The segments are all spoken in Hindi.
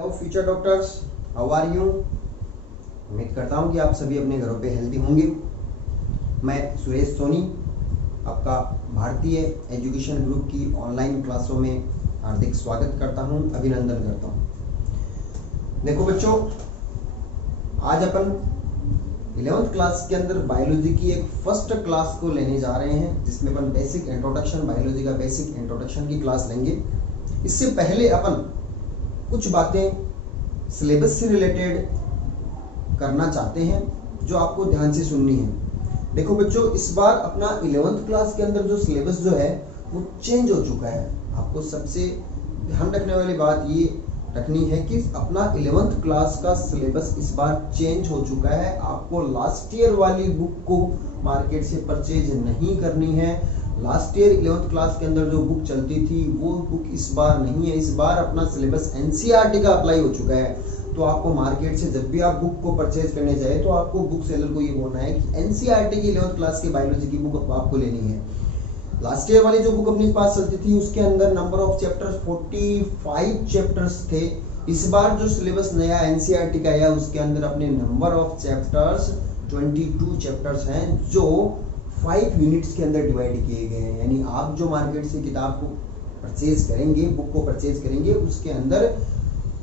Hello future doctors, how are you. उम्मीद करता हूँ कि आप सभी अपने घरों पे हेल्दी होंगे। मैं सुरेश सोनी आपका भारतीय एजुकेशन ग्रुप की ऑनलाइन क्लासों में हार्दिक स्वागत करता हूँ, अभिनंदन करता हूँ। देखो बच्चों, आज अपन 11th क्लास के अंदर बायोलॉजी की एक फर्स्ट क्लास को लेने जा रहे हैं, जिसमें अपन बेसिक इंट्रोडक्शन, बायोलॉजी का बेसिक इंट्रोडक्शन की क्लास लेंगे। इससे पहले अपन कुछ बातें सिलेबस से रिलेटेड करना चाहते हैं जो आपको ध्यान से सुननी है। देखो बच्चों, इस बार अपना 11th क्लास के अंदर जो सिलेबस जो है वो चेंज हो चुका है। आपको सबसे ध्यान रखने वाली बात ये रखनी है कि अपना 11th क्लास का सिलेबस इस बार चेंज हो चुका है। आपको लास्ट ईयर वाली बुक को मार्केट से परचेज नहीं करनी है। लास्ट ईयर 11th क्लास के अंदर जो बुक चलती थी वो बुक इस बार नहीं है। इस बार अपना सिलेबस एनसीईआरटी का अप्लाई हो चुका है। तो आपको मार्केट से जब भी आप बुक को परचेज करने जाए तो आपको बुक सेलर को ये बोलना है कि एनसीईआरटी की 11th क्लास की बायोलॉजी की बुक आपको लेनी है। लास्ट ईयर वाली जो बुक अपने पास चलती थी उसके अंदर नंबर ऑफ चैप्टर्स 45 चैप्टर्स थे। इस बार जो सिलेबस नया एनसीईआरटी का है उसके अंदर अपने नंबर ऑफ चैप्टर्स 22 चैप्टर्स हैं जो 5 यूनिट्स के अंदर डिवाइड किए गए हैं। यानी आप जो मार्केट से किताब को परचेज करेंगे, बुक को परचेज करेंगे, उसके अंदर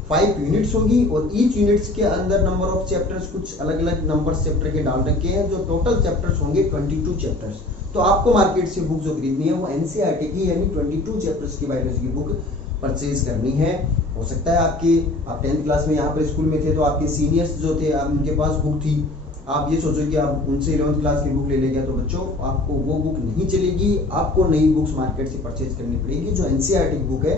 5 यूनिट्स होगी और ईच यूनिट्स के अंदर नंबर ऑफ चैप्टर्स कुछ अलग अलग नंबर चैप्टर के डाल रखे हैं, जो टोटल चैप्टर्स होंगे 22 चैप्टर्स। तो आपको मार्केट से बुक जो खरीदनी है वो एनसीईआरटी की यानी 22 चैप्टर्स की बायोलॉजी की बुक परचेज करनी है। हो सकता है आप 10th क्लास में यहाँ पर स्कूल में थे तो आपके सीनियर्स जो थे उनके पास बुक थी, आप ये सोचो कि आप उनसे 11th क्लास की बुक ले लेंगे तो बच्चों आपको वो बुक नहीं चलेगी। आपको नई बुक्स मार्केट से परचेज करनी पड़ेगी जो एनसीईआरटी बुक है,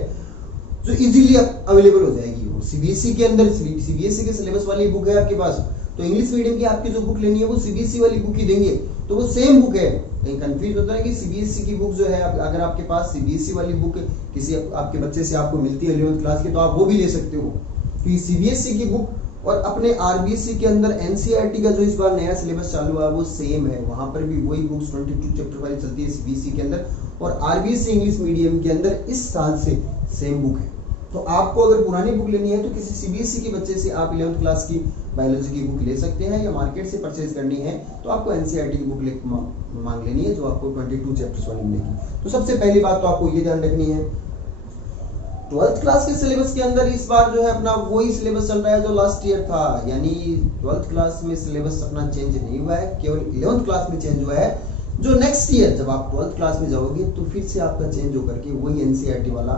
जो इजीली अवेलेबल हो जाएगी। वो सीबीएसई के अंदर सीबीएसई के सिलेबस वाली बुक है आपके पास, तो इंग्लिश मीडियम की आपकी जो बुक लेनी है वो सीबीएसई वाली बुक ही देंगे, तो वो सेम बुक है। कहीं कंफ्यूज होता है कि सीबीएसई की बुक जो है, अगर आपके पास सीबीएसई वाली बुक किसी आपके बच्चे से आपको मिलती है 11th क्लास की तो आप वो भी ले सकते हो, क्योंकि सीबीएसई की बुक और अपने आरबीएसई के अंदर एनसीईआरटी का जो इस बार नया सिलेबस चालू हुआ है वो सेम है। वहां पर भी वही बुक्स 22 चैप्टर वाली चलती है सीबीएसई के अंदर, और आरबीएसई इंग्लिश मीडियम के अंदर इस साल से सेम बुक है। तो आपको अगर पुरानी बुक लेनी है तो किसी सीबीएसई के बच्चे से आप 11th क्लास की बायोलॉजी की बुक ले सकते हैं, या मार्केट से परचेज करनी है तो आपको एनसीईआरटी की बुक मांग लेनी है जो आपको 22 चैप्टर्स वाली मिलेगी। तो सबसे पहली बात तो आपको ये ध्यान रखनी है, 12th क्लास के सिलेबस के अंदर इस बार जो है अपना वही सिलेबस चल रहा है जो लास्ट ईयर था। यानी 12th क्लास में सिलेबस अपना चेंज नहीं हुआ है, केवल 11th क्लास में चेंज हुआ है। जो नेक्स्ट ईयर जब आप 12th क्लास में जाओगे तो फिर से आपका चेंज होकर के वही एनसीईआरटी वाला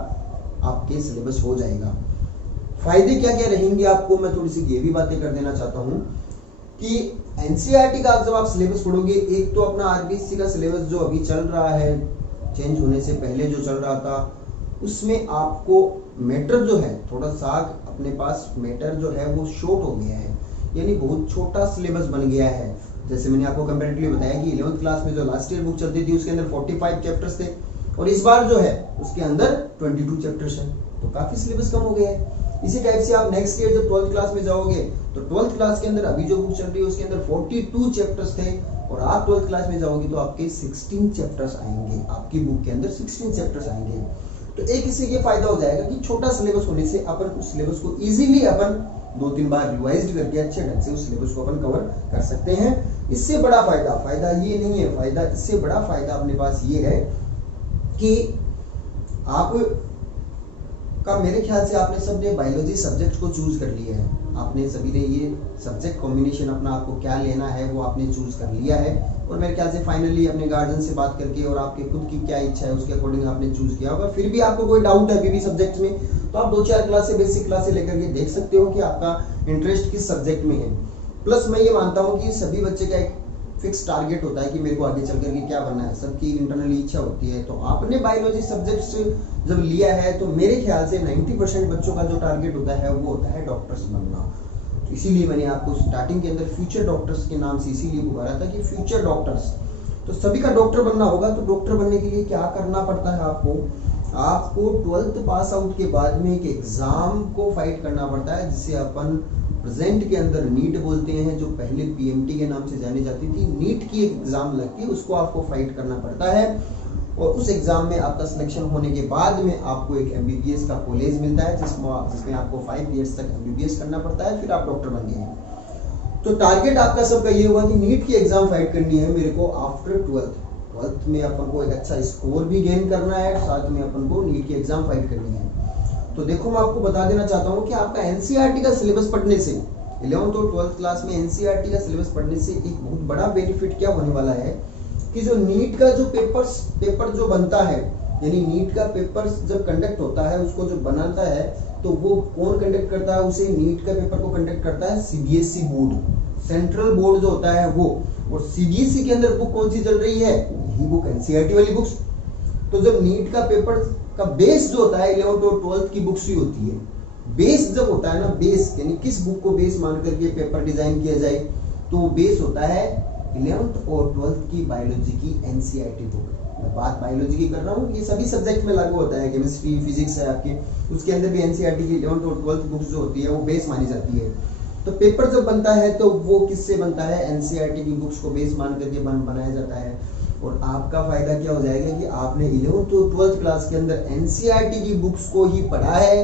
आपके सिलेबस हो जाएगा। फायदे क्या क्या रहेंगे आपको मैं थोड़ी सी ये भी बातें कर देना चाहता हूँ कि एनसीईआरटी का जब आप सिलेबस पढ़ोगे, एक तो अपना आरबीएसई का सिलेबस जो अभी चल रहा है, चेंज होने से पहले जो चल रहा था, उसमें आपको मैटर जो है थोड़ा सा अपने पास मैटर जो है वो शॉर्ट हो गया है, यानी बहुत छोटा सिलेबस बन गया है। जैसे मैंने आपको कंपैरेटिवली बताया कि 11th क्लास में जो लास्ट ईयर बुक चलती थी उसके अंदर 45 चैप्टर्स थे और इस बार जो है उसके अंदर 22 चैप्टर्स हैं, तो काफी सिलेबस कम हो गया है। इसी टाइप से आप नेक्स्ट ईयर जब 12th क्लास में जाओगे तो 12th क्लास के अंदर अभी जो बुक चल रही है उसके अंदर 42 चैप्टर्स थे और आप 12th क्लास में जाओगे तो आपके 16 चैप्टर्स आएंगे, आपकी बुक के अंदर 16 चैप्टर्स आएंगे। तो एक इससे ये फायदा हो जाएगा कि छोटा सिलेबस होने से अपन उस सिलेबस को इजीली अपन 2-3 बार रिवाइज करके अच्छे ढंग से उस सिलेबस को अपन कवर कर सकते हैं। इससे बड़ा फायदा ये नहीं है, इससे बड़ा फायदा अपने पास ये है कि आप का मेरे ख्याल से आपने सबने बायोलॉजी सब्जेक्ट को चूज कर लिया है। आपने सभी ने ये सब्जेक्ट कॉम्बिनेशन अपना आपको क्या लेना है वो आपने चूज कर लिया है, और मेरे ख्याल से फाइनली अपने गार्जियन से बात करके और आपके खुद की क्या इच्छा है उसके अकॉर्डिंग आपने चूज किया होगा। फिर भी आपको कोई डाउट है अभी भी सब्जेक्ट में तो आप 2-4 क्लास से बेसिक क्लास से लेकर के देख सकते हो कि आपका इंटरेस्ट किस सब्जेक्ट में है। प्लस मैं ये मानता हूँ कि सभी बच्चे का एक फिक्स टारगेट होता है कि मेरे को आगे चल करके क्या बनना है, सबकी इंटरनली इच्छा होती है। तो आपने बायोलॉजी सब्जेक्ट जब लिया है तो मेरे ख्याल से 90% बच्चों का जो टारगेट होता है वो होता है डॉक्टर्स बनना। तो इसीलिए मैंने आपको स्टार्टिंग के अंदर फ्यूचर डॉक्टर्स के नाम से इसीलिए पुकारा था कि फ्यूचर डॉक्टर्स, तो सभी का डॉक्टर बनना होगा। तो डॉक्टर बनने के लिए क्या करना पड़ता है आपको 12th पास आउट के बाद में एक एग्जाम को फाइट करना पड़ता है जिसे अपन प्रेजेंट के अंदर नीट बोलते हैं, जो पहले पीएमटी के नाम से जानी जाती थी। नीट की एक एग्जाम लगती है, उसको आपको फाइट करना पड़ता है और उस एग्जाम में आपका सिलेक्शन होने के बाद में आपको एक एमबीबीएस का कॉलेज मिलता है जिसमें आपको 5 इयर्स तक एमबीबीएस करना पड़ता है, फिर आप डॉक्टर बनते हैं। तो टारगेट आपका सबका ये हुआ कि नीट की एग्जाम फाइट करनी है मेरे को आफ्टर 12th में अपन को एक अच्छा स्कोर भी गेन करना है, साथ में अपन को नीट की एग्जाम फाइट करनी है। तो देखो मैं आपको बता देना चाहता हूँ कि आपका एनसीईआरटी का सिलेबस पढ़ने से 11th और 12th क्लास में एनसीईआरटी का सिलेबस पढ़ने से एक बहुत बड़ा बेनिफिट क्या होने वाला है कि जो नीट का जो पेपर जो बनता है, यानी नीट का पेपर जब कंडक्ट होता है उसको जो बनाता है तो वो कौन कंडक्ट करता है, उसे नीट का पेपर को कंडक्ट करता है सीबीएसई बोर्ड, सेंट्रल बोर्ड जो होता है वो। और सीबीएसई के अंदर बुक कौन सी चल रही है, यही बुक एनसीईआरटी वाली बुक्स। तो जब नीट का पेपर का बेस जो होता है 11th और 12th की बुक्स ही होती है। बेस जब होता है ना, बेस यानी किस बुक को बेस मान करके पेपर डिजाइन किया जाए, तो बेस होता है 11th और 12th की बायोलॉजी की एनसीईआरटी बुक। मैं बात बायोलॉजी की कर रहा हूँ, ये सभी सब्जेक्ट में लागू होता है, केमिस्ट्री फिजिक्स है आपके, उसके अंदर भी एनसीईआरटी की 11th और 12th बुक्स जो होती है वो बेस मानी जाती है। तो पेपर जब बनता है तो वो किससे बनता है, एनसीईआरटी की बुक्स को बेस मान करके बनाया जाता है। और आपका फायदा क्या हो जाएगा कि आपने 11th और 12th क्लास के अंदर एनसीईआरटी की बुक्स को ही पढ़ा है,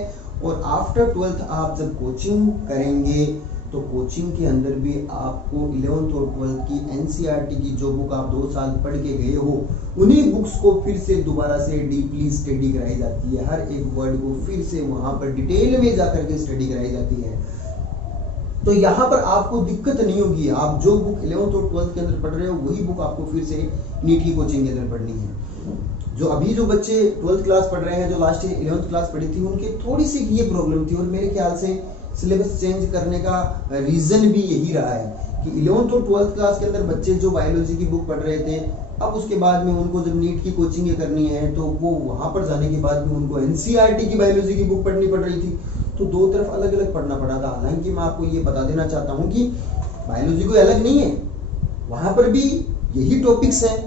और आफ्टर 12th आप जब कोचिंग करेंगे तो कोचिंग के अंदर भी आपको 11th और 12th की एनसीईआरटी की जो बुक आप 2 साल पढ़ के गए हो, उन्हीं बुक्स को फिर से दोबारा से डीपली स्टडी कराई जाती है। हर एक वर्ड को फिर से वहां पर डिटेल में जाकर के स्टडी कराई जाती है। तो यहाँ पर आपको दिक्कत नहीं होगी, आप जो बुक 11th और 12th के अंदर पढ़ रहे हो वही बुक आपको फिर से नीट की कोचिंग के अंदर पढ़नी है। जो अभी जो बच्चे 12th क्लास पढ़ रहे हैं, जो लास्ट ईयर 11th क्लास पढ़ी थी, उनकी थोड़ी सी ये प्रॉब्लम थी, और मेरे ख्याल से सिलेबस चेंज करने का रीजन भी यही रहा है कि 11th और 12th क्लास के अंदर बच्चे जो बायोलॉजी की बुक पढ़ रहे थे, अब उसके बाद में उनको जब नीट की कोचिंग करनी है तो वो वहां पर जाने के बाद में उनको एनसीईआरटी की बायोलॉजी की बुक पढ़नी पड़ रही थी। तो दो तरफ अलग अलग पढ़ना पड़ा था। हालांकि मैं आपको ये बता देना चाहता हूँ कि बायोलॉजी कोई अलग नहीं है, वहां पर भी यही टॉपिक्स हैं,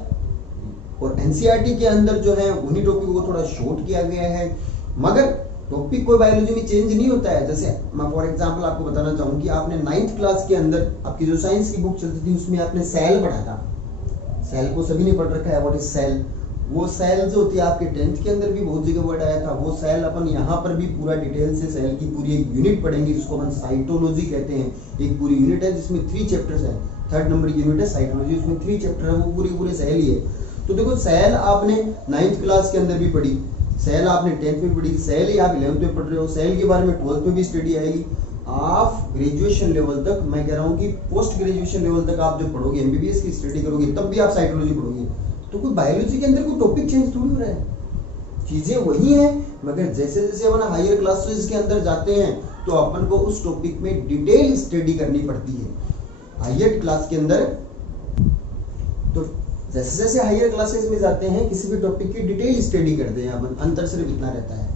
और एनसीईआरटी के अंदर जो है उन्हीं टॉपिक को थोड़ा शॉर्ट किया गया है, मगर टॉपिक कोई बायोलॉजी में चेंज नहीं होता है। जैसे मैं फॉर एग्जांपल आपको बताना चाहूँ कि आपने 9th क्लास के अंदर आपकी जो साइंस की बुक चलती थी उसमें आपने सेल पढ़ा था। सेल को सभी ने पढ़ रखा है, व्हाट इज सेल। वो सेल जो होती है आपके 10th के अंदर भी बहुत जगह वर्ड आया था, वो सेल अपन यहाँ पर भी पूरा डिटेल से सेल की पूरी एक यूनिट पढ़ेंगे जिसको अपन साइटोलॉजी कहते हैं। एक पूरी यूनिट है जिसमें 3 चैप्टर्स हैं, 3rd नंबर की यूनिट है साइटोलॉजी, उसमें 3 चैप्टर है, वो पूरे सेल ही है। तो देखो सेल आपने 9th क्लास के अंदर भी पढ़ी, सेल आपने 10th में पढ़ी, सेल ही आप 11th में पढ़ रहे हो, सेल के बारे में 12th में भी स्टडी आएगी। आप ग्रेजुएशन लेवल तक, मैं कह रहा हूँ कि पोस्ट ग्रेजुएशन लेवल तक आप जब पढ़ोगे, एमबीबीएस की स्टडी करोगे, तब भी आप साइटोलॉजी पढ़ोगे। तो कोई बायोलॉजी के अंदर कोई टॉपिक चेंज थोड़ी हो रहा है, चीजें वही हैं, मगर जैसे जैसे अपन हायर क्लासेस के अंदर जाते हैं तो अपन को उस टॉपिक में डिटेल स्टडी करनी पड़ती है। हायर क्लास के अंदर तो जैसे जैसे हायर क्लासेस में जाते हैं किसी भी टॉपिक की डिटेल स्टडी करते हैं अपन, अंतर सिर्फ इतना रहता है।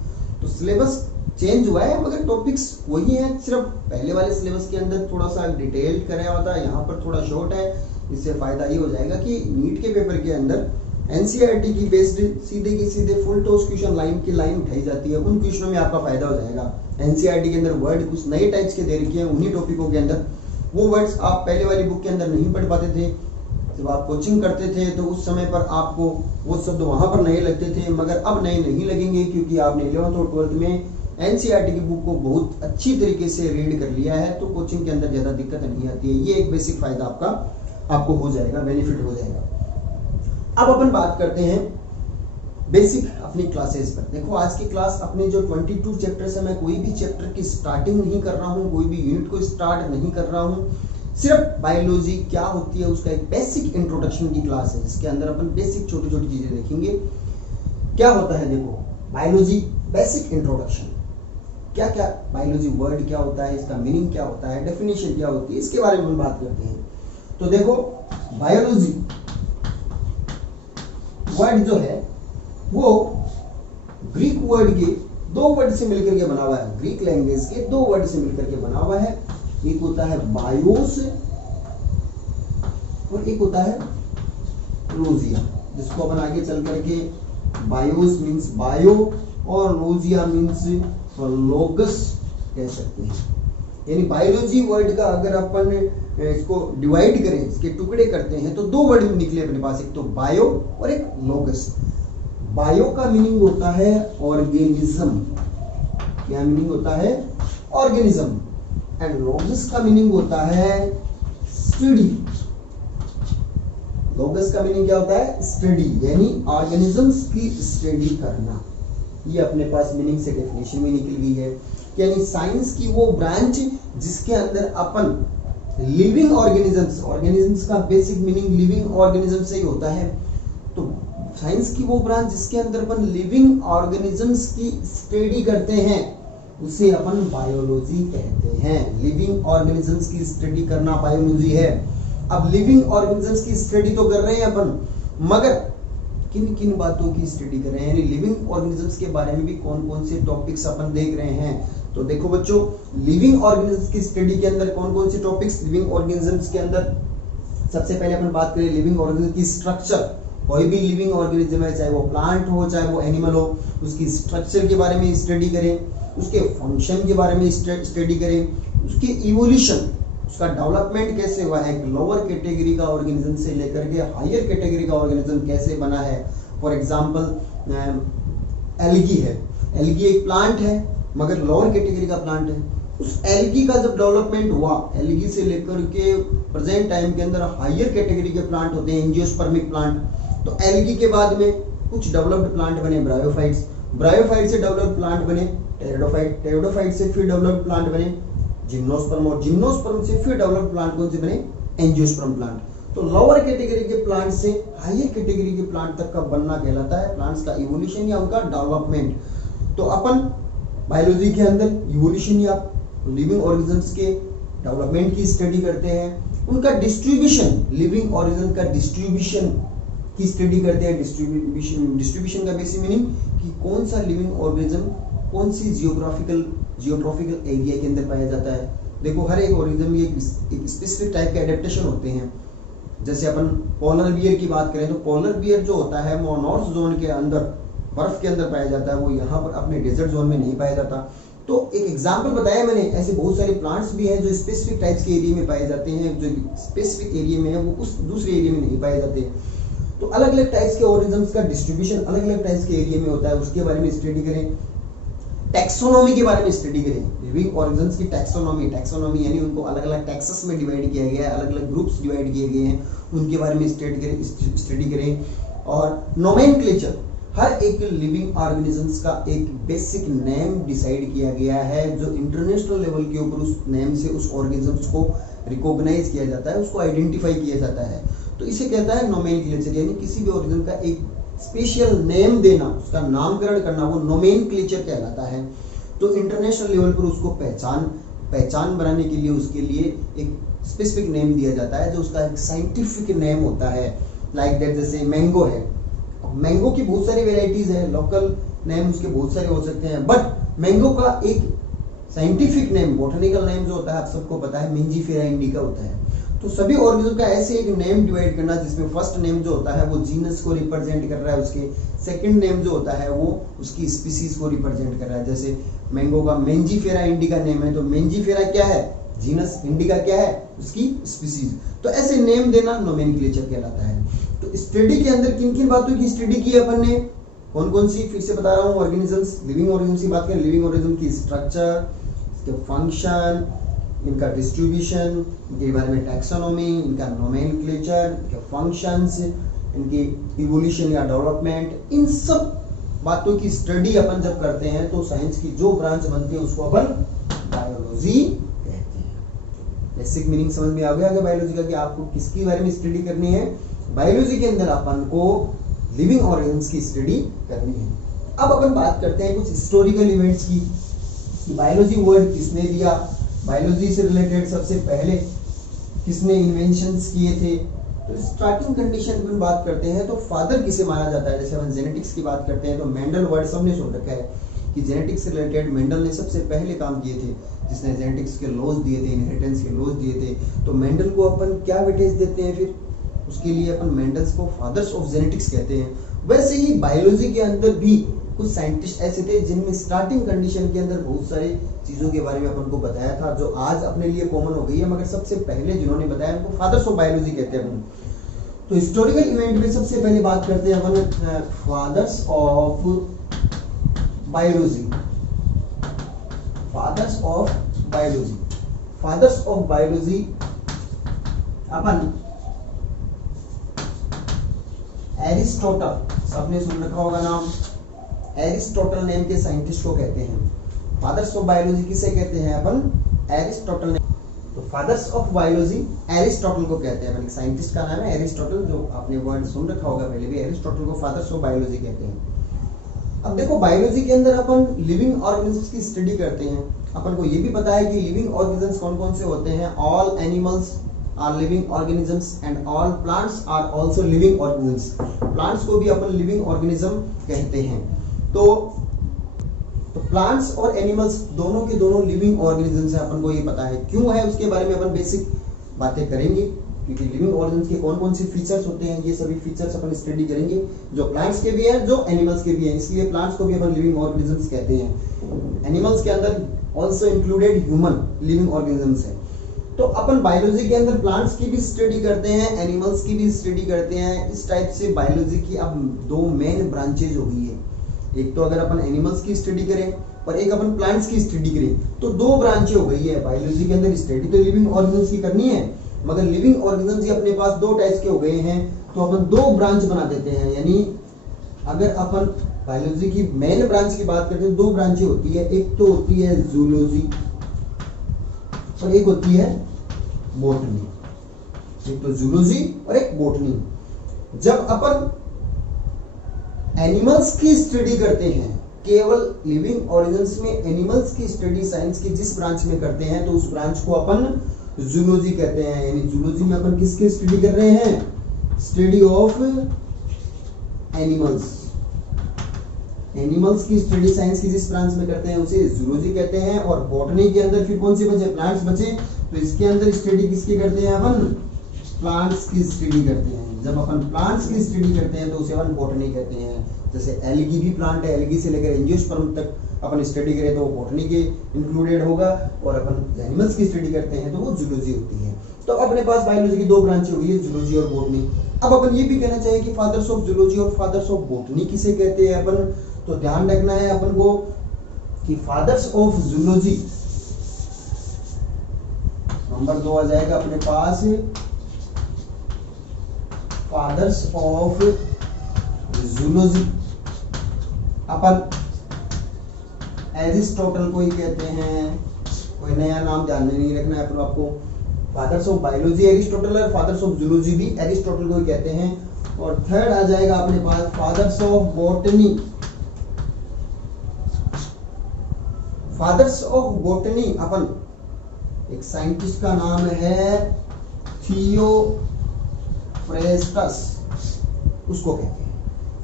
तो सिलेबस चेंज हुआ है मगर टॉपिक्स वही हैं, सिर्फ पहले वाले सिलेबस के अंदर थोड़ा सा डिटेल कराया होता है, यहाँ पर थोड़ा शॉर्ट है। इससे फायदा ये हो जाएगा कि नीट के पेपर के अंदर एनसीईआरटी की बेस्ड सीधे की सीधे फुल टॉस क्वेश्चन लाइन की लाइन उठाई जाती है, उन क्वेश्चनों में आपका फायदा हो जाएगा। एनसीईआरटी के अंदर वर्ड कुछ नए टाइप्स के दे रखे हैं, उन्हीं टॉपिकों के अंदर वो वर्ड्स आप पहले वाली बुक के अंदर नहीं पढ़ पाते थे। जब आप कोचिंग करते थे तो उस समय पर आपको वो शब्द वहां पर नए लगते थे, मगर अब नए नहीं लगेंगे क्योंकि आपने 11th और 12th में एनसीईआरटी की बुक को बहुत अच्छी तरीके से रीड कर लिया है, तो कोचिंग के अंदर ज्यादा दिक्कत नहीं आती है। ये एक बेसिक फायदा आपको हो जाएगा, बेनिफिट हो जाएगा। अब अपन बात करते हैं बेसिक अपनी क्लासेस पर। देखो आज की क्लास अपने जो 22 चैप्टर्स है, मैं कोई भी चैप्टर की स्टार्टिंग नहीं कर रहा हूँ, कोई भी यूनिट को स्टार्ट नहीं कर रहा हूँ, सिर्फ बायोलॉजी क्या होती है उसका एक बेसिक इंट्रोडक्शन की क्लास है, जिसके अंदर अपन बेसिक छोटी छोटी चीजें देखेंगे। क्या होता है देखो बायोलॉजी बेसिक इंट्रोडक्शन, क्या क्या बायोलॉजी वर्ड क्या होता है, इसका मीनिंग क्या होता है, डेफिनेशन क्या होती है, इसके बारे में हम बात करते हैं। तो देखो बायोलॉजी वर्ड जो है वो ग्रीक वर्ड के 2 वर्ड से मिलकर के बना हुआ है, ग्रीक लैंग्वेज के 2 वर्ड से मिलकर के बना हुआ है। एक होता है बायोस और एक होता है लोजिया, जिसको अपन आगे चल करके बायोस मीन्स बायो और लोजिया मीन्स लोगस कह सकते हैं। यानी बायोलॉजी वर्ड का अगर अपन इसको डिवाइड करें, इसके टुकड़े करते हैं तो 2 वर्ड निकले अपने पास, एक तो बायो और एक लोगस। बायो का मीनिंग होता है ऑर्गेनिज्म, क्या मीनिंग होता है? ऑर्गेनिज्म। एंड लॉगस का मीनिंग होता है स्टडी। लॉगस का मीनिंग क्या होता है? स्टडी, यानी ऑर्गेनिजम्स की स्टडी करना। ये अपने पास मीनिंग से डेफिनेशन में निकल गई है, यानी साइंस की वो ब्रांच जिसके अंदर अपन लिविंग ऑर्गेनिजम्स का बेसिक मीनिंग लिविंग ऑर्गेनिज्म से ही होता है। तो साइंस की वो ब्रांच जिसके अंदर अपन लिविंग ऑर्गेनिजम्स की स्टडी करते हैं उसे अपन बायोलॉजी कहते हैं। लिविंग ऑर्गेनिजम्स की स्टडी करना बायोलॉजी है। अब लिविंग ऑर्गेनिजम्स की स्टडी तो कर रहे हैं अपन, मगर किन किन बातों की स्टडी कर रहे हैं, यानी लिविंग ऑर्गेनिजम्स के बारे में भी कौन कौन से टॉपिक्स अपन देख रहे हैं। तो देखो बच्चों, लिविंग ऑर्गेनिजम्स की स्टडी के अंदर कौन कौन से टॉपिक्स लिविंग ऑर्गेनिजम्स के अंदर, सबसे पहले अपन बात करें लिविंग ऑर्गेनिज्म की स्ट्रक्चर। कोई भी लिविंग ऑर्गेनिज्म है, चाहे वो प्लांट हो चाहे वो एनिमल हो, उसकी स्ट्रक्चर के बारे में स्टडी करें, उसके फंक्शन के बारे में स्टडी करें, उसकी इवोल्यूशन, उसका डेवलपमेंट कैसे हुआ है, लोअर कैटेगरी का ऑर्गेनिज्म से लेकर के हायर कैटेगरी का ऑर्गेनिज्म कैसे बना है। फॉर एग्जांपल एल्गी है, एल्गी एक प्लांट है मगर लोअर कैटेगरी का प्लांट है। उस एल्गी का जब डेवलपमेंट हुआ, एल्गी से लेकर के प्रेजेंट टाइम के अंदर हायर कैटेगरी के प्लांट होते हैं एंजियोस्पर्मिक प्लांट। तो एल्गी के बाद में कुछ डेवलप्ड प्लांट बने ब्रायोफाइट्स, ब्रायोफाइट से डेवलप्ड प्लांट बने टेरिडोफाइट, टेरिडोफाइट से फिर डेवलप्ड प्लांट बने जिम्नोस्पर्म, और जिम्नोस्पर्म से फिर डेवलप्ड प्लांट कौन से बने? Angiosperm plant. तो लोअर कैटेगरी के प्लांट से हायर कैटेगरी के प्लांट तक का बनना कहलाता है प्लांट्स का इवोल्यूशन या उनका डेवलपमेंट। तो अपन बायोलॉजी के अंदर इवोल्यूशन या लिविंग ऑर्गेनिजम्स के डेवलपमेंट की स्टडी करते हैं, उनका डिस्ट्रीब्यूशन, लिविंग ऑर्गेनिज्म का डिस्ट्रीब्यूशन की स्टडी करते हैं। डिस्ट्रीब्यूशन का बेसिक मीनिंग कि कौन सा लिविंग ऑर्गेनिज्म कौन सी जियोट्रॉफिकल एरिया के अंदर पाया जाता है। देखो, हर एक ऑर्गेनिज्म में एक स्पेसिफिक टाइप के एडेप्टेशन होते हैं। जैसे अपन पोलर बियर की बात करें तो पोलर बियर जो होता है वो नॉर्थ जोन के अंदर बर्फ के अंदर पाया जाता है, वो यहाँ पर अपने डेजर्ट जोन में नहीं पाया जाता। तो एक एग्जांपल बताया मैंने, ऐसे बहुत सारे प्लांट्स भी हैं जो स्पेसिफिक टाइप्स के एरिया में पाए जाते हैं, जो स्पेसिफिक एरिया में है वो उस दूसरे एरिया में नहीं पाए जाते। तो अलग अलग टाइप्स के ऑर्गेनिजम्स का डिस्ट्रीब्यूशन अलग अलग टाइप्स के एरिया में होता है, उसके बारे में स्टडी करें। टैक्सोनॉमी के बारे में स्टडी करें, लिविंग ऑर्गेनिजम्स की टैक्सोनॉमी यानी उनको अलग अलग टैक्सस में डिवाइड किया गया है, अलग अलग ग्रुप्स डिवाइड किए गए हैं, उनके बारे में स्टडी करें। और नोमेनक्लेचर, हर एक लिविंग ऑर्गेनिजम्स का एक बेसिक नेम डिसाइड किया गया है जो इंटरनेशनल लेवल के ऊपर उस नेम से उस ऑर्गेनिजम्स को रिकॉग्नाइज किया जाता है, उसको आइडेंटिफाई किया जाता है। तो इसे कहता है नोमेनक्लेचर, यानी किसी भी ऑर्गेनिज्म का एक स्पेशल नेम देना, उसका नामकरण करना, वो नोमेनक्लेचर कहलाता है। तो इंटरनेशनल लेवल पर उसको पहचान बनाने के लिए उसके लिए एक स्पेसिफिक नेम दिया जाता है जो उसका एक साइंटिफिक नेम होता है। लाइक दैट, जैसे मैंगो है, मैंगो की बहुत सारी वेराइटीज है, लोकल नेम उसके बहुत सारे हो सकते हैं, बट मैंगो का एक साइंटिफिक नेम, बॉटनिकल नेम जो होता है आप सबको पता है मेंजिफेरा इंडिका होता है। तो सभी ऑर्गेनिज्म का ऐसे एक नेम डिवाइड करना जिसमें फर्स्ट नेम जो होता है वो जीनस को रिप्रेजेंट कर रहा है, उसके सेकंड नेम जो होता है वो उसकी स्पीसीज को रिप्रेजेंट कर रहा है। जैसे मैंगो का मेंजिफेरा इंडिका नेम है, तो मेंजिफेरा क्या है? जीनस, इंडिका क्या है? उसकी स्पीसीज। तो ऐसे नेम देना नोमेनक्लेचर कहलाता है। तो स्टडी के अंदर किन किन बातों की स्टडी की अपन ने, कौन कौन सी, फिर से बता रहा हूँ, ऑर्गेनिजम्स, लिविंग ऑर्गेनिजम्स की बात करें, लिविंग ऑर्गेनिज्म की स्ट्रक्चर, इसके फंक्शन, इनका डिस्ट्रीब्यूशन, इनके बारे में टैक्सोनॉमी, इनका नोमेनक्लेचर, इनके फंक्शंस, इनकी इवोल्यूशन या डेवलपमेंट, इन सब बातों की स्टडी अपन जब करते हैं तो साइंस की जो ब्रांच बनती है उसको अपन बायोलॉजी कहते हैं। बेसिक मीनिंग समझ में आ गया बायोलॉजी का कि आपको किसके बारे में स्टडी करनी है। बायोलॉजी के अंदर अपन को लिविंग ऑर्गेनिज्म्स की स्टडी करनी है। अब अपन बात करते हैं कुछ हिस्टोरिकल इवेंट्स की, बायोलॉजी वर्ड किसने दिया, बायोलॉजी से रिलेटेड सबसे पहले किसने इन्वेंशंस किए थे। तो स्टार्टिंग कंडीशन में बात करते हैं तो फादर किसे माना जाता है। जैसे अपन जेनेटिक्स की बात करते हैं तो मेंडल वर्ड सबने सुन रखा है कि जेनेटिक्स से रिलेटेड मेंडल ने सबसे पहले काम किए थे, जिसने जेनेटिक्स के लॉज दिए थे, इनहेरिटेंस के लॉज दिए थे। तो मेंडल को अपन क्या वेटेज देते हैं, फिर उसके लिए अपन मेंडल्स को फादर्स ऑफ जेनेटिक्स कहते हैं। वैसे ही बायोलॉजी के अंदर भी कुछ साइंटिस्ट ऐसे थे जिनमें स्टार्टिंग कंडीशन के अंदर बहुत सारी चीजों के बारे में अपन को बताया था जो आज अपने लिए कॉमन हो गई है, मगर सबसे पहले जिन्होंने बताया उनको फादर्स ऑफ बायोलॉजी कहते हैं अपन। तो हिस्टोरिकल इवेंट में सबसे पहले बात करते हैं अपन fathers of biology. Fathers of biology, fathers of biology अपन एरिस्टोटल, सबने सुन रखा होगा नाम, एरिस्टोटल नेम के साइंटिस्ट को कहते हैं। फादर्स ऑफ बायोलॉजी किसे कहते हैं अपन? एरिस्टोटल ने। तो फादर्स ऑफ बायोलॉजी एरिस्टोटल को कहते हैं अपन। एक साइंटिस्ट का नाम है एरिस्टोटल, जो आपने वर्ड सुन रखा होगा पहले भी, एरिस्टोटल को फादर्स ऑफ बायोलॉजी कहते हैं। अब देखो बायोलॉजी के अंदर अपन लिविंग ऑर्गेनिजम्स की स्टडी करते हैं। अपन को ये भी पता है कि लिविंग ऑर्गेनिजम्स कौन कौन से होते हैं। All animals are living organisms and all plants are also living organisms. Plants को भी अपन लिविंग ऑर्गेनिज्म कहते हैं। तो प्लांट्स और एनिमल्स दोनों के दोनों लिविंग ऑर्गेनिजम्स हैं, अपन को ये पता है। क्यों है उसके बारे में अपन बेसिक बातें करेंगे, क्योंकि लिविंग ऑर्गेनिजम्स के कौन कौन से फीचर्स होते हैं, ये सभी फीचर्स अपन स्टडी करेंगे, जो प्लांट्स के भी हैं, जो एनिमल्स के भी हैं। इसलिए प्लांट्स को भी अपन लिविंग ऑर्गेनिजम्स कहते हैं। एनिमल्स के अंदर also included human living organisms है। तो अपन बायोलॉजी के अंदर प्लांट्स की भी स्टडी करते हैं, एनिमल्स की भी स्टडी करते हैं। इस टाइप से बायोलॉजी की अब दो मेन ब्रांचेज हो गई है। एक तो अगर अपन एनिमल्स की स्टडी करें और एक अपन प्लांट्स की स्टडी करें, तो दो ब्रांचें हो गई है बायोलॉजी के अंदर। स्टडी तो लिविंग ऑर्गेनिजम्स की करनी है, मगर लिविंग ऑर्गेनिजम्स ही अपने पास दो टाइप्स के हो गए हैं, तो अपन दो ब्रांच बना देते हैं। यानी अगर अपन बायोलॉजी की मेन ब्रांच की बात करते हैं, दो ब्रांचें होती है। एक तो होती है जूलॉजी और एक होती है बोटनी। एक तो जूलॉजी और एक बोटनी। जब अपन एनिमल्स की स्टडी करते हैं, केवल लिविंग ऑर्गेनिजम्स में एनिमल्स की स्टडी साइंस की जिस ब्रांच में करते हैं, तो उस ब्रांच को अपन जूलॉजी कहते हैं। यानी जूलॉजी में अपन किसकी स्टडी कर रहे हैं? Study of animals. एनिमल्स की स्टडी साइंस की जिस ब्रांच में करते हैं उसे जूलॉजी कहते हैं। और बॉटनी के अंदर फिर कौन से बचे? प्लांट्स बचे। तो इसके अंदर स्टडी किसकी करते हैं अपन? प्लांट्स की स्टडी करते हैं। जब अपन प्लांट्स की स्टडी करते हैं तो उसे अपन बॉटनी कहते हैं। जैसे एल्गी भी प्लांट है, एल्गी से लेकर एंजियोस्पर्म तक अपन स्टडी करें तो वो बॉटनी के इंक्लूडेड होगा, और अपन एनिमल्स की स्टडी करते हैं तो वो जूलॉजी होती है। तो अपने पास बायोलॉजी की दो ब्रांचें हुई है, जूलॉजी और बॉटनी। अब अपन ये भी कहना चाहिए कि फादर्स ऑफ जूलॉजी और फादर्स ऑफ बॉटनी किसे कहते हैं अपन? तो ध्यान रखना है अपन को कि फादर्स ऑफ जूलॉजी नंबर 2 आ जाएगा अपने पास, फादर्स ऑफ जूलॉजी अपन एरिस्टोटल को ही कहते हैं। कोई नया नाम ध्यान में नहीं रखना है अपन आपको। फादर्स ऑफ बायोलॉजी एरिस्टोटल है, फादर्स ऑफ जूलॉजी भी एरिस्टोटल को ही कहते हैं। और थर्ड आ जाएगा अपने पास fathers of botany. Fathers of botany अपन एक साइंटिस्ट का नाम है थियोफ्रेस्टस, उसको कहते हैं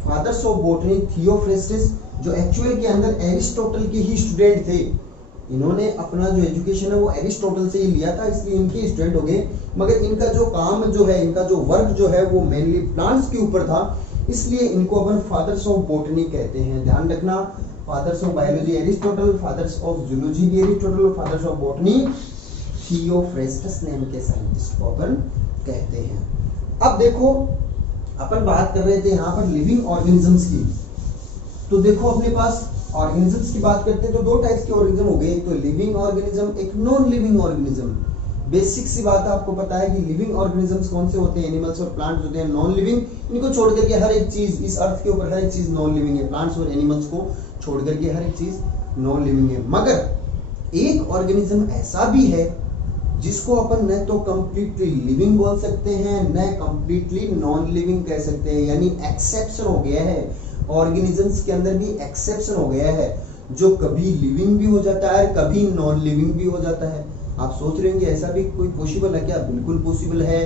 फादर्स ऑफ बॉटनी। थियोफ्रेस्टस जो एक्चुअल के अंदर एरिस्टोटल के ही स्टूडेंट थे। इन्होंने अपना जो एजुकेशन है वो एरिस्टोटल से ही लिया था, इसलिए इनके स्टूडेंट हो गए। मगर इनका जो काम जो है, इनका जो वर्क जो है वो मेनली प्लांट्स के ऊपर था, इसलिए इनको अपन फादर्स ऑफ बॉटनी कहते हैं। ध्यान रखना, fathers of biology Aristotle, fathers of zoology भी Aristotle, fathers of botany Theophrastus name के साइंटिस्ट को अपन कहते हैं। अब देखो अपन बात कर रहे थे यहाँ पर लिविंग ऑर्गेनिजम्स की। तो देखो अपने पास ऑर्गेनिजम्स की बात करते हैं तो दो टाइप्स के ऑर्गेनिज्म हो गए, एक तो लिविंग ऑर्गेनिज्म, एक नॉन लिविंग ऑर्गेनिज्म। बेसिक सी बात आपको पता है कि लिविंग ऑर्गेनिजम्स कौन से होते हैं? एनिमल्स और प्लांट्स होते हैं। नॉन लिविंग, इनको छोड़ करके हर एक चीज इस अर्थ के ऊपर, हर एक चीज नॉन लिविंग है। प्लांट्स और एनिमल्स को छोड़ करके हर एक चीज नॉन लिविंग है। मगर एक ऑर्गेनिज्म ऐसा भी है जिसको अपन न तो कंप्लीटली लिविंग बोल सकते हैं, न कंप्लीटली नॉन लिविंग कह सकते हैं। यानी एक्सेप्शन हो गया है, ऑर्गेनिजम्स के अंदर भी एक्सेप्शन हो गया है, जो कभी लिविंग भी हो जाता है, कभी नॉन लिविंग भी हो जाता है। आप सोच रहे होंगे ऐसा भी कोई पॉसिबल है क्या? बिल्कुल पॉसिबल है।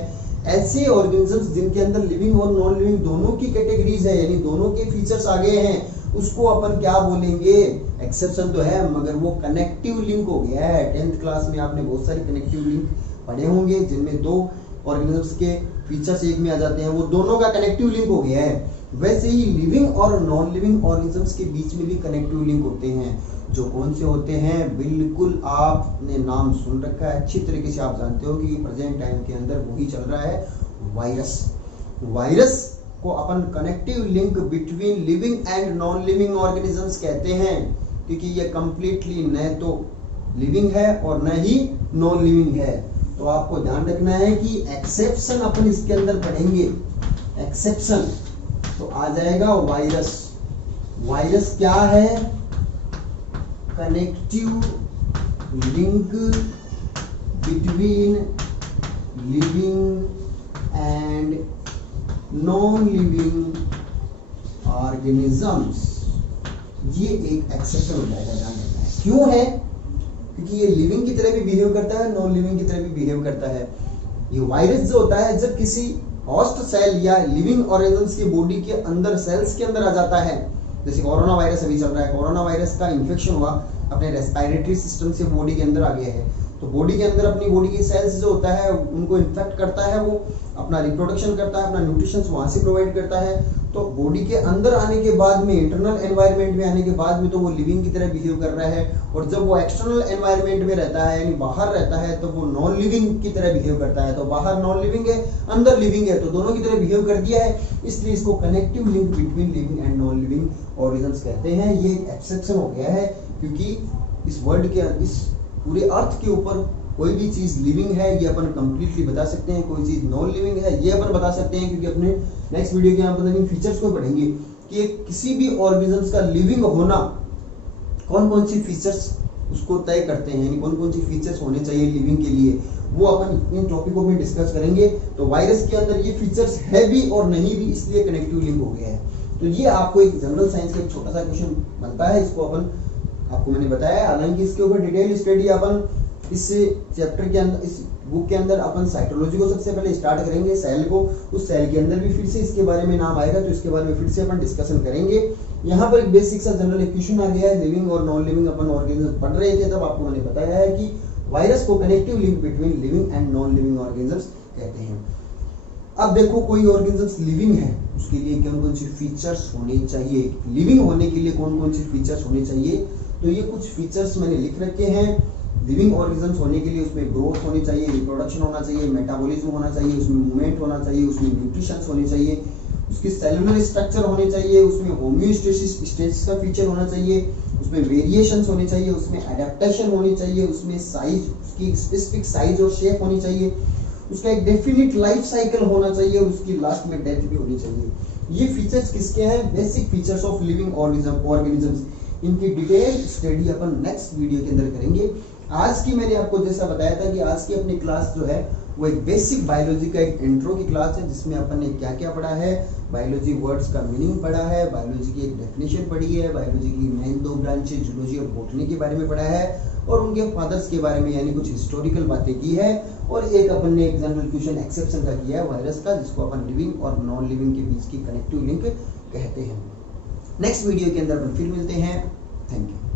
ऐसे ऑर्गेनिजम्स जिनके अंदर लिविंग और नॉन लिविंग दोनों की कैटेगरीज है, यानी दोनों के फीचर्स आ गए हैं, उसको अपन क्या बोलेंगे? एक्सेप्शन तो है मगर वो कनेक्टिव लिंक हो गया है। 10th क्लास में आपने बहुत सारे कनेक्टिव लिंक पढ़े होंगे, जिनमें दो ऑर्गेनिजम्स के फीचर्स एक में आ जाते हैं, वो दोनों का कनेक्टिव लिंक हो गया है। वैसे ही लिविंग और नॉन लिविंग ऑर्गेनिजम्स के बीच में भी कनेक्टिव लिंक होते हैं, जो कौन से होते हैं? बिल्कुल आपने नाम सुन रखा है, अच्छी तरीके से आप जानते हो कि प्रेजेंट टाइम के अंदर वही चल रहा है, वायरस। वायरस को अपन connective link between living and non living organisms कहते हैं, क्योंकि ये कंप्लीटली न तो लिविंग है और न ही नॉन लिविंग है। तो आपको ध्यान रखना है कि एक्सेप्शन अपन इसके अंदर पढ़ेंगे। एक्सेप्शन तो आ जाएगा वायरस। वायरस क्या है? Connective link between living and non living organisms. ये एक एक्सेप्शन हो जाएगा, ध्यान रखना है। क्यों है? क्योंकि ये लिविंग की तरह भी बिहेव करता है, नॉन लिविंग की तरह भी बिहेव करता है। ये वायरस जो होता है जब किसी होस्ट सेल या लिविंग ऑर्गेनिजम्स की बॉडी के अंदर, सेल्स के अंदर आ जाता है, जैसे कोरोना वायरस अभी चल रहा है, कोरोना वायरस का इन्फेक्शन हुआ, अपने रेस्पिरेटरी सिस्टम से बॉडी के अंदर आ गया है, तो बॉडी के अंदर अपनी बॉडी की सेल्स जो होता है उनको इन्फेक्ट करता है, वो अपना रिप्रोडक्शन करता है, अपना न्यूट्रिशन वहां से प्रोवाइड करता है। तो बॉडी के अंदर आने के बाद में, इंटरनल एनवायरनमेंट में आने के बाद में तो वो लिविंग की तरह बिहेव कर रहा है, और जब वो एक्सटर्नल एनवायरनमेंट में रहता है यानी बाहर रहता है तो वो नॉन लिविंग की तरह बिहेव करता है। तो बाहर नॉन लिविंग है, अंदर लिविंग है, तो दोनों की तरह बिहेव कर दिया है, इसलिए इसको connective link between living and non living organisms कहते हैं। ये एक एक्सेप्शन हो गया है, क्योंकि इस वर्ल्ड के, इस पूरे अर्थ के ऊपर कोई भी चीज लिविंग है ये अपन कंप्लीटली बता सकते हैं, कोई चीज नॉन लिविंग है ये अपन बता सकते हैं, क्योंकि अपने नेक्स्ट वीडियो के यहाँ पर फीचर्स को पढ़ेंगे कि किसी भी ऑर्गेनिजम्स का लिविंग होना कौन कौन सी फीचर्स उसको तय करते हैं, यानी कौन कौन सी फीचर्स होने चाहिए लिविंग के लिए, वो अपन इन टॉपिकों में डिस्कस करेंगे। तो वायरस के अंदर ये फीचर्स है भी और नहीं भी, इसलिए कनेक्टिव लिंक हो गया है। तो ये आपको एक जनरल साइंस का एक छोटा सा क्वेश्चन बनता है, इसको अपन आपको मैंने बताया। हालांकि इसके ऊपर डिटेल स्टडी अपन इस चैप्टर के अंदर, इस बुक के अंदर अपन साइटोलॉजी को सबसे पहले स्टार्ट करेंगे, सेल को, उस सेल के अंदर भी फिर से इसके बारे में नाम आएगा, तो इसके बारे में फिर से अपन डिस्कशन करेंगे। यहाँ पर एक बेसिक सा जनरल क्वेश्चन आ गया है, लिविंग और नॉन लिविंग अपन ऑर्गेनिज्म पढ़ रहे थे, तब आपको मैंने बताया है कि वायरस को connective link between living and non living organisms कहते हैं। अब देखो कोई ऑर्गेनिजम्स लिविंग है, उसके लिए कौन कौन सी फीचर्स होने चाहिए, लिविंग होने के लिए कौन कौन सी फीचर्स होने चाहिए, तो ये कुछ फीचर्स मैंने लिख रखे हैं। लिविंग ऑर्गेनिजम्स होने के लिए उसमें ग्रोथ होनी चाहिए, रिप्रोडक्शन होना चाहिए, मेटाबॉलिज्म होना चाहिए, उसमें मूवमेंट होना चाहिए, उसमें न्यूट्रिशन होनी चाहिए, उसकी सेलुलर स्ट्रक्चर होने चाहिए, उसमें होम्योस्टेसिस स्टेटस का फीचर होना चाहिए, उसमें वेरिएशंस होने चाहिए, उसमें एडेप्टेशन होनी चाहिए, उसमें साइज, उसकी स्पेसिफिक साइज और शेप होनी चाहिए, उसका एक डेफिनिट लाइफ साइकिल होना चाहिए, और उसकी लास्ट में डेथ भी होनी चाहिए। ये फीचर्स किसके हैं? Basic features of living organisms. इनकी डिटेल स्टडी अपन नेक्स्ट वीडियो के अंदर करेंगे। आज की मैंने आपको जैसा बताया था कि आज की अपनी क्लास जो है वो एक बेसिक बायोलॉजी का एक इंट्रो की क्लास है, जिसमें अपन ने क्या क्या पढ़ा है, बायोलॉजी वर्ड्स का मीनिंग पढ़ा है, बायोलॉजी की एक डेफिनेशन पढ़ी है, बायोलॉजी की मेन दो ब्रांचेज जूलॉजी और बॉटनी के बारे में पढ़ा है, और उनके फादर्स के बारे में यानी कुछ हिस्टोरिकल बातें की है, और एक अपन ने एक जनरल क्वेश्चन एक्सेप्शन का किया है वायरस का, जिसको अपन लिविंग और नॉन लिविंग के बीच की कनेक्टिव लिंक कहते हैं। नेक्स्ट वीडियो के अंदर अपन फिर मिलते हैं। Thank you.